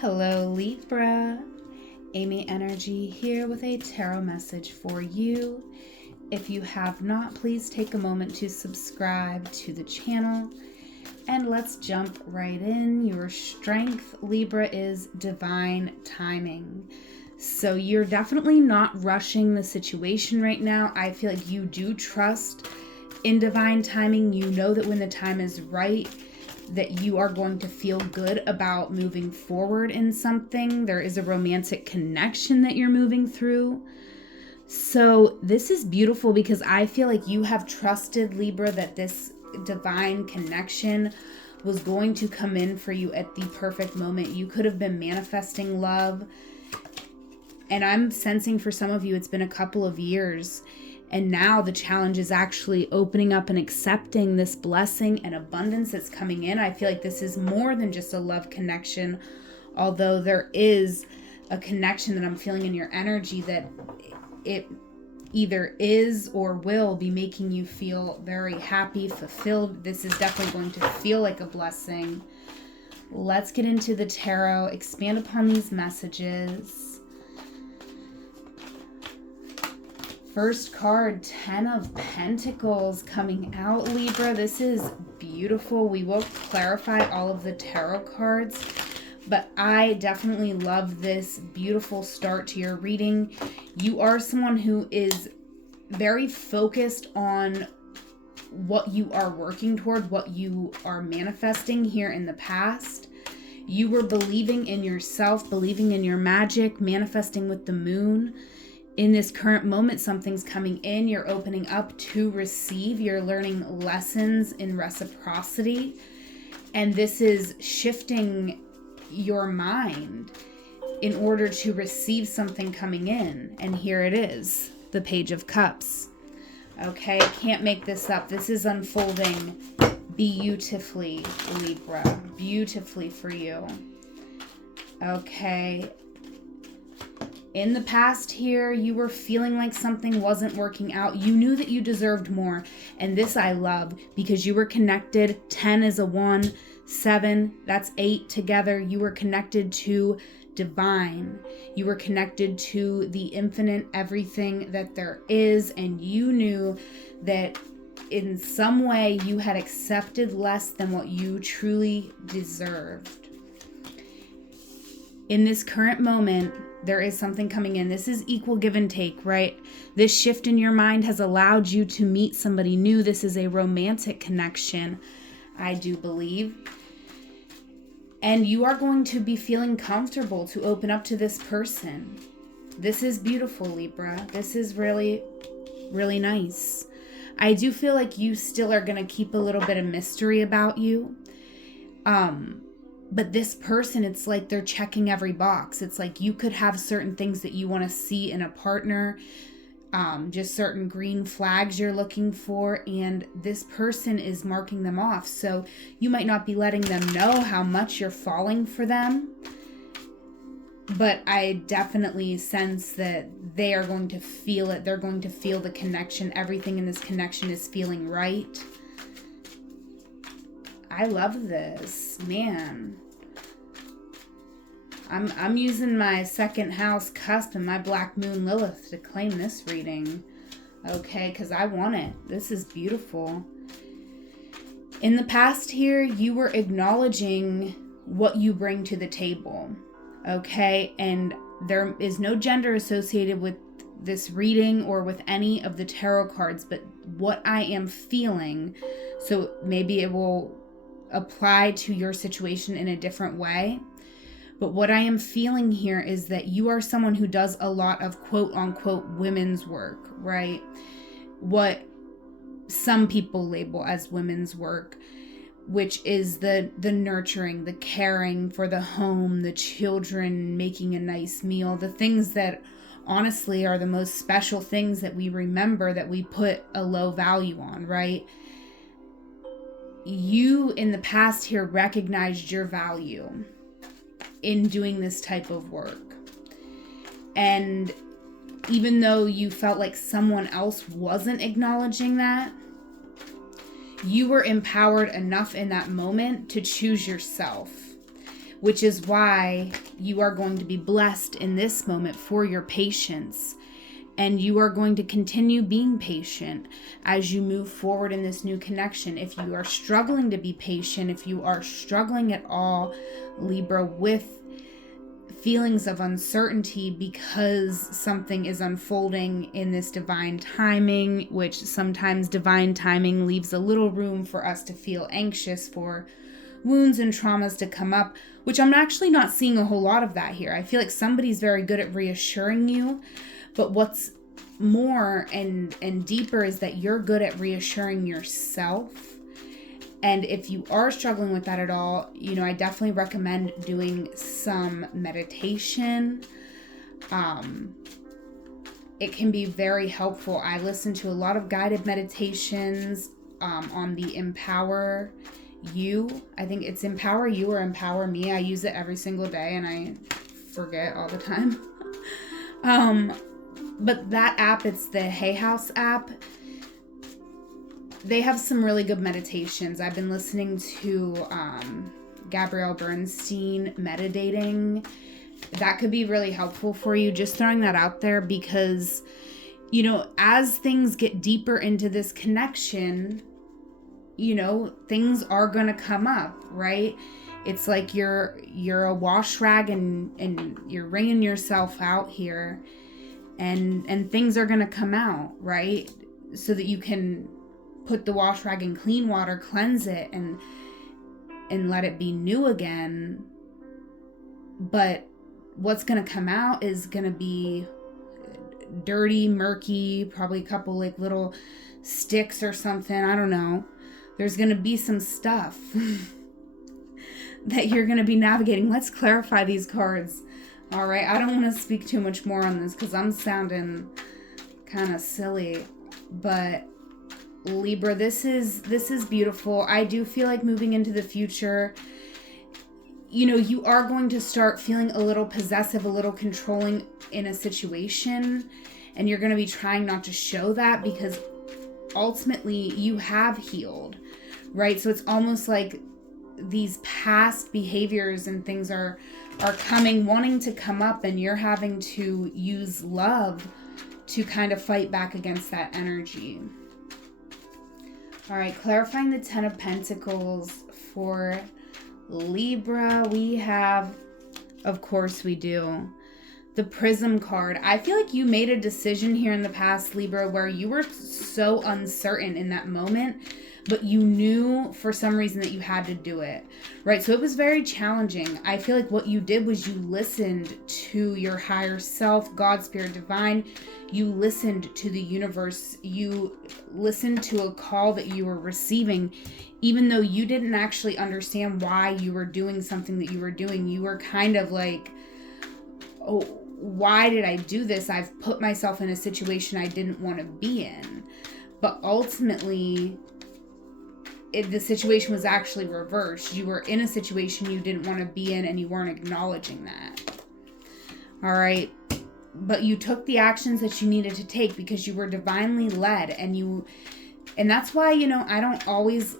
Hello, Libra. Amy Energy here with a tarot message for you. If you have not, please take a moment to subscribe to the channel. And let's jump right in. Your strength, Libra, is divine timing. So you're definitely not rushing the situation right now. I feel like you do trust in divine timing. You know that when the time is right, that you are going to feel good about moving forward in something. There is a romantic connection that you're moving through. So this is beautiful because I feel like you have trusted, Libra, that this divine connection was going to come in for you at the perfect moment. You could have been manifesting love. And I'm sensing for some of you, it's been a couple of years. And now the challenge is actually opening up and accepting this blessing and abundance that's coming in. I feel like this is more than just a love connection, although there is a connection that I'm feeling in your energy that it either is or will be making you feel very happy, fulfilled. This is definitely going to feel like a blessing. Let's get into the tarot, expand upon these messages. First card, 10 of Pentacles coming out, Libra. This is beautiful. We will clarify all of the tarot cards, but I definitely love this beautiful start to your reading. You are someone who is very focused on what you are working toward, what you are manifesting here in the past. You were believing in yourself, believing in your magic, manifesting with the moon. In this current moment, something's coming in. You're opening up to receive. You're learning lessons in reciprocity. And this is shifting your mind in order to receive something coming in. And here it is, the Page of Cups. Okay, can't make this up. This is unfolding beautifully, Libra. Beautifully for you. Okay. In the past here, you were feeling like something wasn't working out. You knew that you deserved more. And this I love because you were connected. 10 is a 1. 7, that's 8 together. You were connected to divine. You were connected to the infinite, everything that there is. And you knew that in some way you had accepted less than what you truly deserved. In this current moment, there is something coming in. This is equal give and take, right? This shift in your mind has allowed you to meet somebody new. This is a romantic connection, I do believe. And you are going to be feeling comfortable to open up to this person. This is beautiful, Libra. This is really, really nice. I do feel like you still are going to keep a little bit of mystery about you. But this person, it's like they're checking every box. It's like you could have certain things that you want to see in a partner, just certain green flags you're looking for, and this person is marking them off. So you might not be letting them know how much you're falling for them, but I definitely sense that they are going to feel it. They're going to feel the connection. Everything in this connection is feeling right. I love this, man. I'm using my second house cusp and my Black Moon Lilith to claim this reading. Okay, because I want it. This is beautiful. In the past here, you were acknowledging what you bring to the table. Okay, and there is no gender associated with this reading or with any of the tarot cards, but what I am feeling, so maybe it will apply to your situation in a different way. But what I am feeling here is that you are someone who does a lot of quote unquote women's work, right? What some people label as women's work, which is the nurturing, the caring for the home, the children, making a nice meal, the things that honestly are the most special things that we remember, that we put a low value on, right? You in the past here recognized your value in doing this type of work. And even though you felt like someone else wasn't acknowledging that, you were empowered enough in that moment to choose yourself. which is why you are going to be blessed in this moment for your patience. And you are going to continue being patient as you move forward in this new connection. If you are struggling to be patient, if you are struggling at all, Libra, with feelings of uncertainty because something is unfolding in this divine timing, which sometimes divine timing leaves a little room for us to feel anxious, for wounds and traumas to come up, which I'm actually not seeing a whole lot of that here. I feel like somebody's very good at reassuring you, but what's more and deeper is that you're good at reassuring yourself. And if you are struggling with that at all, I definitely recommend doing some meditation. It can be very helpful. I listen to a lot of guided meditations on the Empower You. I think it's Empower You or Empower Me. I use it every single day and I forget all the time. But that app, it's the Hay House app. They have some really good meditations. I've been listening to Gabrielle Bernstein meditating. That could be really helpful for you. Just throwing that out there because, as things get deeper into this connection, things are going to come up, right? It's like you're a wash rag and you're wringing yourself out here, and things are going to come out, right? So that you can put the wash rag in clean water, cleanse it, and let it be new again. But what's going to come out is going to be dirty, murky, probably a couple like little sticks or something. I don't know. There's going to be some stuff that you're going to be navigating. Let's clarify these cards. All right. I don't want to speak too much more on this because I'm sounding kind of silly, but Libra, this is beautiful. I do feel like moving into the future, you are going to start feeling a little possessive, a little controlling in a situation, and you're going to be trying not to show that because ultimately you have healed, right? So it's almost like these past behaviors and things are wanting to come up, and you're having to use love to kind of fight back against that energy. All right, clarifying the 10 of Pentacles for Libra, we have, of course we do, the Prism card. I feel like you made a decision here in the past, Libra, where you were so uncertain in that moment, but you knew for some reason that you had to do it, right? So it was very challenging. I feel like what you did was you listened to your higher self, God, Spirit, Divine. You listened to the universe. You listened to a call that you were receiving, even though you didn't actually understand why you were doing something that you were doing. You were kind of like, oh, why did I do this? I've put myself in a situation I didn't want to be in. But ultimately, the situation was actually reversed. You were in a situation you didn't want to be in, and you weren't acknowledging that. All right. But you took the actions that you needed to take because you were divinely led, and that's why, I don't always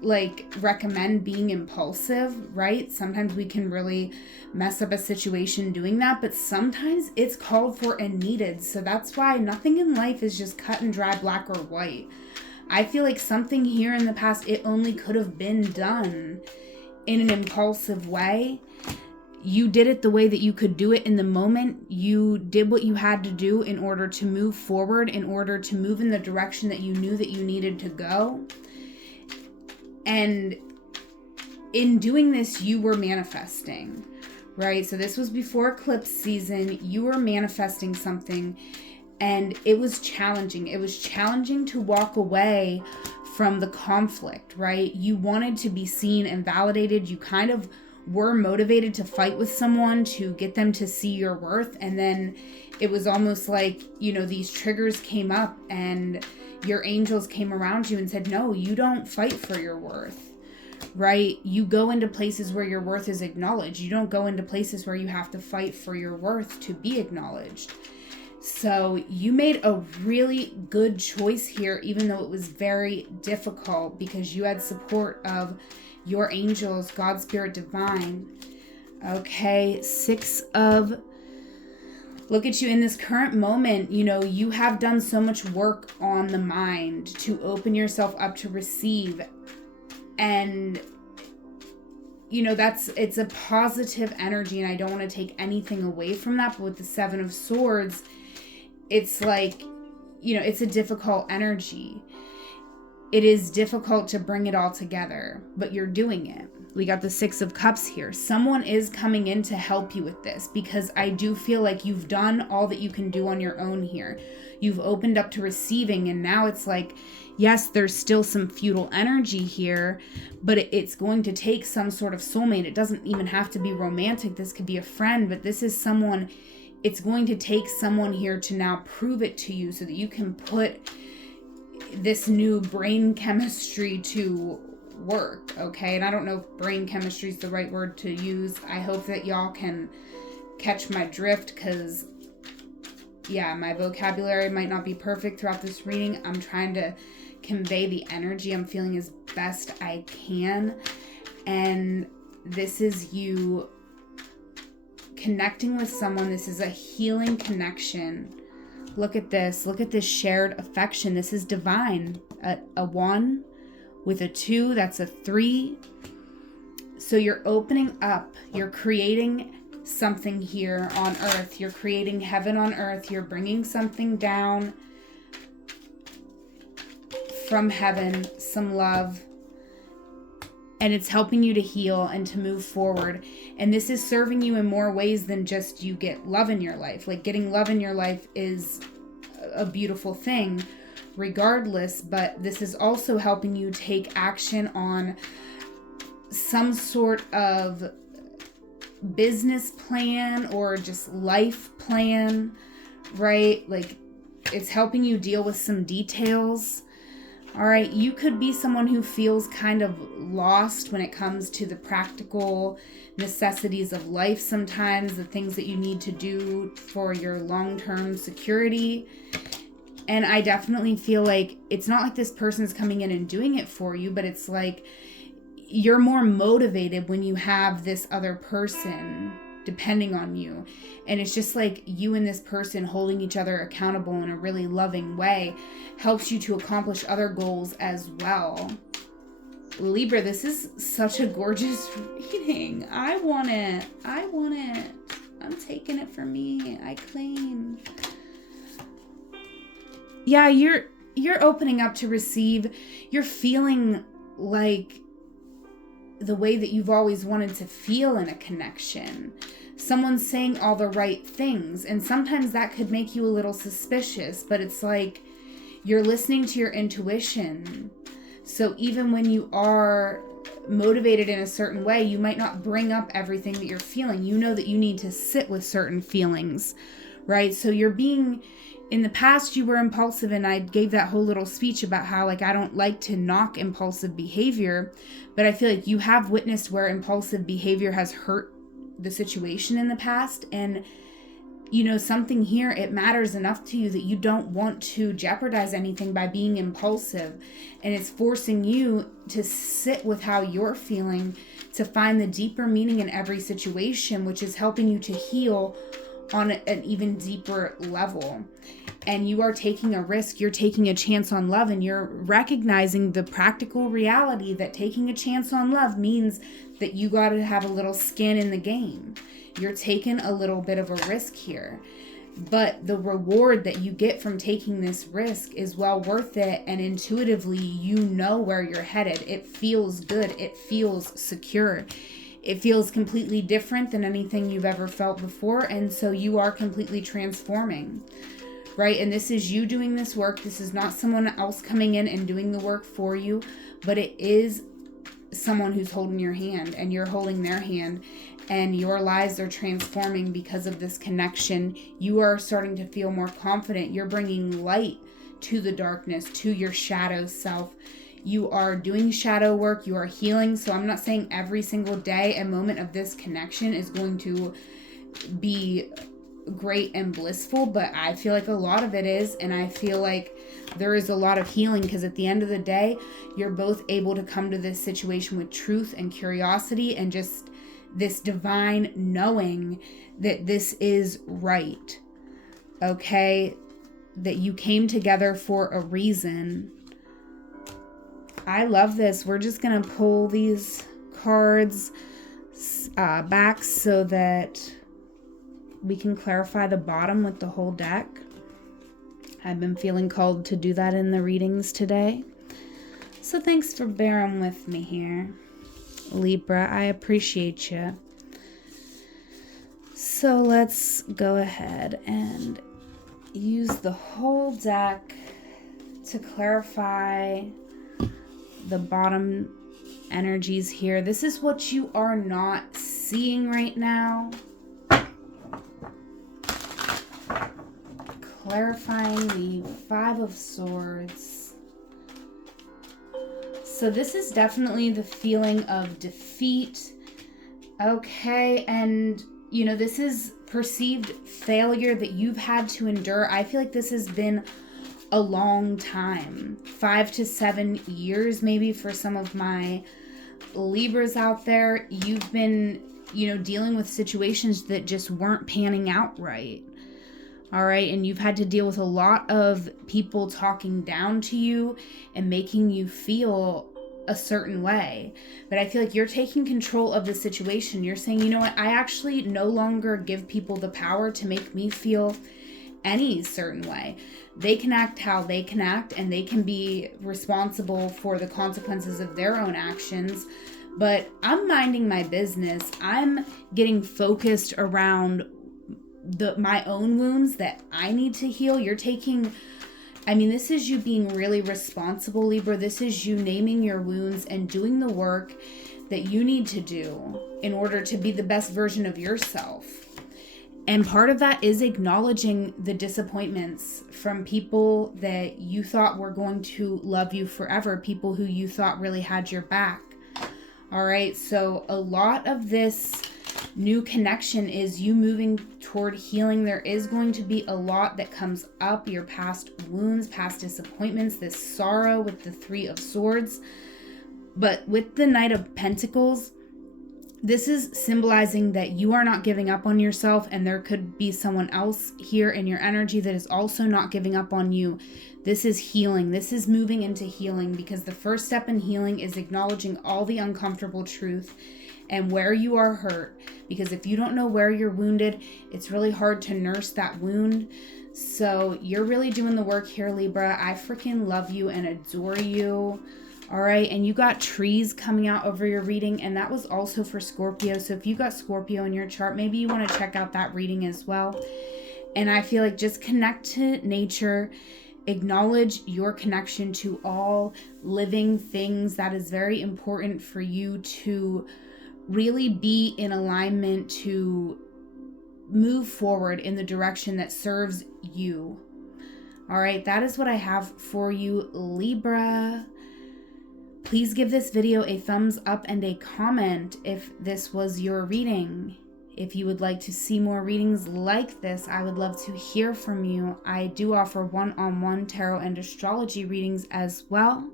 recommend being impulsive, right? Sometimes we can really mess up a situation doing that, but sometimes it's called for and needed. So that's why nothing in life is just cut and dry, black or white. I feel like something here in the past, it only could have been done in an impulsive way. You did it the way that you could do it in the moment. You did what you had to do in order to move forward, in order to move in the direction that you knew that you needed to go. And in doing this, you were manifesting, right? So this was before eclipse season. You were manifesting something, and it was challenging. It was challenging to walk away from the conflict, right? You wanted to be seen and validated. You kind of were motivated to fight with someone to get them to see your worth. And then it was almost like, these triggers came up and your angels came around you and said, no, you don't fight for your worth, right? You go into places where your worth is acknowledged. You don't go into places where you have to fight for your worth to be acknowledged. So you made a really good choice here, even though it was very difficult, because you had support of your angels, God, Spirit, Divine. Okay, look at you in this current moment. You have done so much work on the mind to open yourself up to receive. And, it's a positive energy, and I don't want to take anything away from that. But with the Seven of Swords, it's like, it's a difficult energy. It is difficult to bring it all together, but you're doing it. We got the Six of Cups here. Someone is coming in to help you with this, because I do feel like you've done all that you can do on your own here. You've opened up to receiving, and now it's like, yes, there's still some feudal energy here, but it's going to take some sort of soulmate. It doesn't even have to be romantic. This could be a friend, but this is someone. It's going to take someone here to now prove it to you so that you can put this new brain chemistry to work, okay? And I don't know if brain chemistry is the right word to use. I hope that y'all can catch my drift, because my vocabulary might not be perfect throughout this reading. I'm trying to convey the energy I'm feeling as best I can. And this is you connecting with someone. This is a healing connection. Look at this. Look at this shared affection. This is divine. A 1 with a 2, that's a 3. So you're opening up. You're creating something here on earth. You're creating heaven on earth. You're bringing something down from heaven, some love. And it's helping you to heal and to move forward. And this is serving you in more ways than just you get love in your life. Like, getting love in your life is a beautiful thing regardless, but this is also helping you take action on some sort of business plan or just life plan, right? Like, it's helping you deal with some details. All right, you could be someone who feels kind of lost when it comes to the practical necessities of life sometimes, the things that you need to do for your long-term security. And I definitely feel like it's not like this person's coming in and doing it for you, but it's like you're more motivated when you have this other person depending on you. And it's just like you and this person holding each other accountable in a really loving way helps you to accomplish other goals as well. Libra, this is such a gorgeous reading. I want it. I'm taking it for me. I claim. Yeah, you're opening up to receive. You're feeling like the way that you've always wanted to feel in a connection. Someone's saying all the right things, and sometimes that could make you a little suspicious, but it's like you're listening to your intuition. So even when you are motivated in a certain way, you might not bring up everything that you're feeling. You know that you need to sit with certain feelings, right? So in the past, you were impulsive, and I gave that whole little speech about how, like, I don't like to knock impulsive behavior, but I feel like you have witnessed where impulsive behavior has hurt the situation in the past. And, something here, it matters enough to you that you don't want to jeopardize anything by being impulsive. And it's forcing you to sit with how you're feeling, to find the deeper meaning in every situation, which is helping you to heal on an even deeper level. And you are taking a risk, you're taking a chance on love, and you're recognizing the practical reality that taking a chance on love means that you got to have a little skin in the game. You're taking a little bit of a risk here, but the reward that you get from taking this risk is well worth it. And intuitively, you know where you're headed. It feels good. It feels secure. It feels completely different than anything you've ever felt before. And so you are completely transforming, right? And this is you doing this work. This is not someone else coming in and doing the work for you, but it is someone who's holding your hand, and you're holding their hand, and your lives are transforming because of this connection. You are starting to feel more confident. You're bringing light to the darkness, to your shadow self. You are doing shadow work. You are healing. So I'm not saying every single day a moment of this connection is going to be great and blissful, but I feel like a lot of it is. And I feel like there is a lot of healing, because at the end of the day, you're both able to come to this situation with truth and curiosity and just this divine knowing that this is right. Okay? That you came together for a reason. I love this. We're just going to pull these cards back so that we can clarify the bottom with the whole deck. I've been feeling called to do that in the readings today. So thanks for bearing with me here, Libra. I appreciate you. So let's go ahead and use the whole deck to clarify the bottom energies here. This is what you are not seeing right now. Clarifying the Five of Swords. So this is definitely the feeling of defeat. Okay, and you know, this is perceived failure that you've had to endure. I feel like this has been a long time. 5 to 7 years maybe for some of my Libras out there. You've been, you know, dealing with situations that just weren't panning out right. All right, and you've had to deal with a lot of people talking down to you and making you feel a certain way. But I feel like you're taking control of the situation. You're saying, you know what, I actually no longer give people the power to make me feel any certain way. They can act how they can act, and they can be responsible for the consequences of their own actions. But I'm minding my business. I'm getting focused around my own wounds that I need to heal. You're taking, I mean, this is you being really responsible, Libra. This is you naming your wounds and doing the work that you need to do in order to be the best version of yourself. And part of that is acknowledging the disappointments from people that you thought were going to love you forever, people who you thought really had your back. All right, so a lot of this new connection is you moving toward healing. There is going to be a lot that comes up, your past wounds, past disappointments, this sorrow with the Three of Swords. But with the Knight of Pentacles, this is symbolizing that you are not giving up on yourself, and there could be someone else here in your energy that is also not giving up on you. This is healing. This is moving into healing, because the first step in healing is acknowledging all the uncomfortable truth and where you are hurt. Because if you don't know where you're wounded, it's really hard to nurse that wound. So you're really doing the work here, Libra. I freaking love you and adore you. All right, and you got trees coming out over your reading, and that was also for Scorpio. So if you got Scorpio in your chart, maybe you want to check out that reading as well. And I feel like just connect to nature, acknowledge your connection to all living things. That is very important for you to really be in alignment to move forward in the direction that serves you. All right, that is what I have for you, Libra. Please give this video a thumbs up and a comment if this was your reading. If you would like to see more readings like this, I would love to hear from you. I do offer one-on-one tarot and astrology readings as well.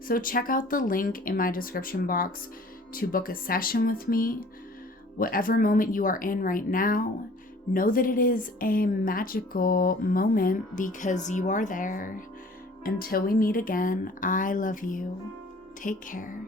So check out the link in my description box to book a session with me. Whatever moment you are in right now, know that it is a magical moment because you are there. Until we meet again, I love you. Take care.